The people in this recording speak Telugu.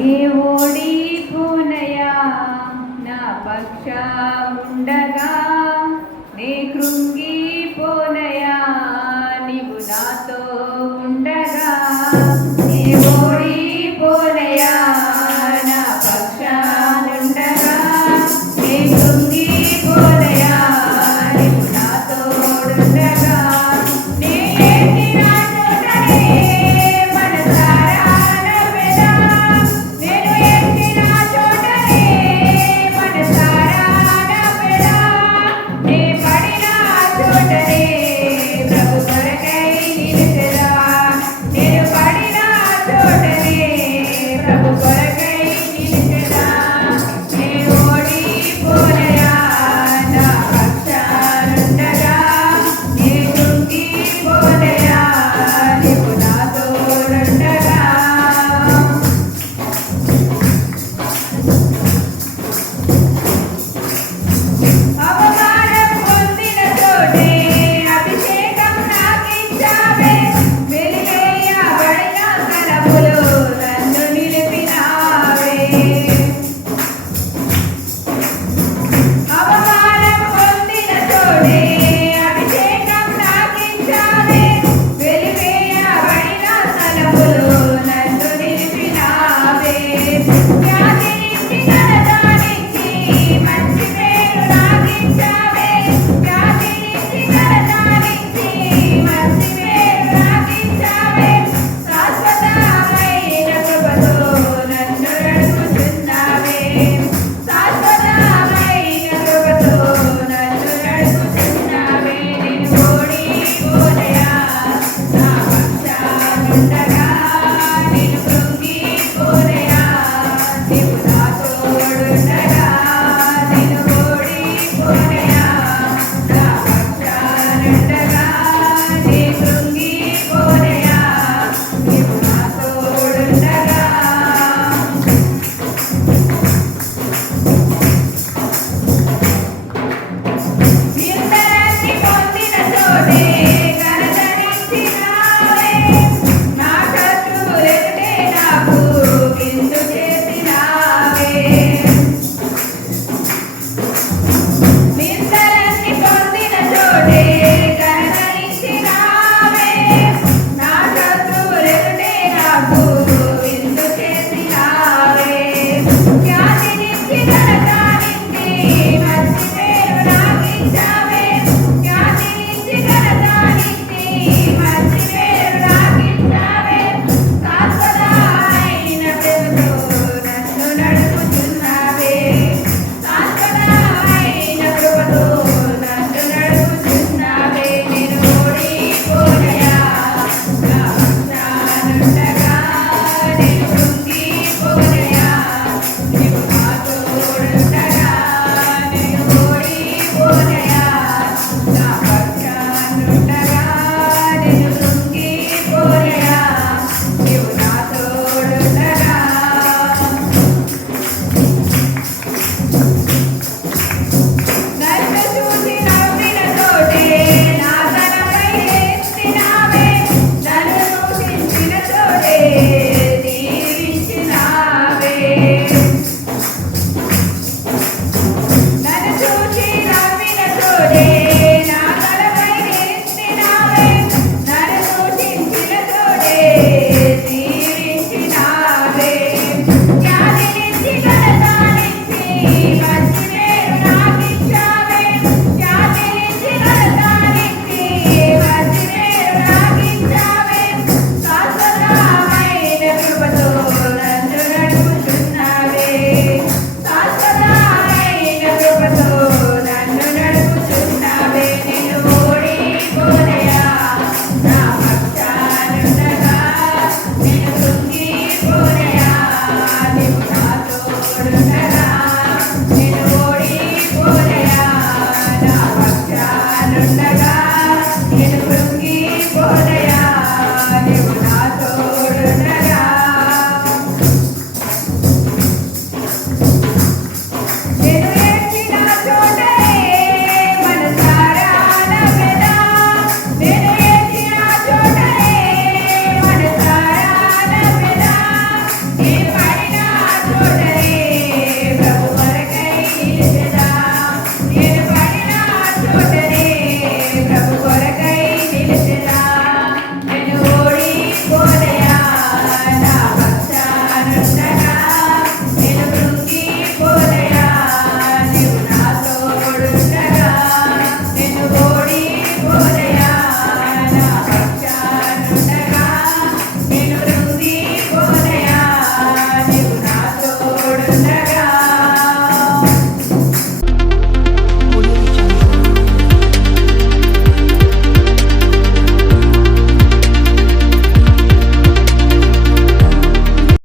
దేవుడి కోనయా నా పక్ష ఉండగా నే కృంగి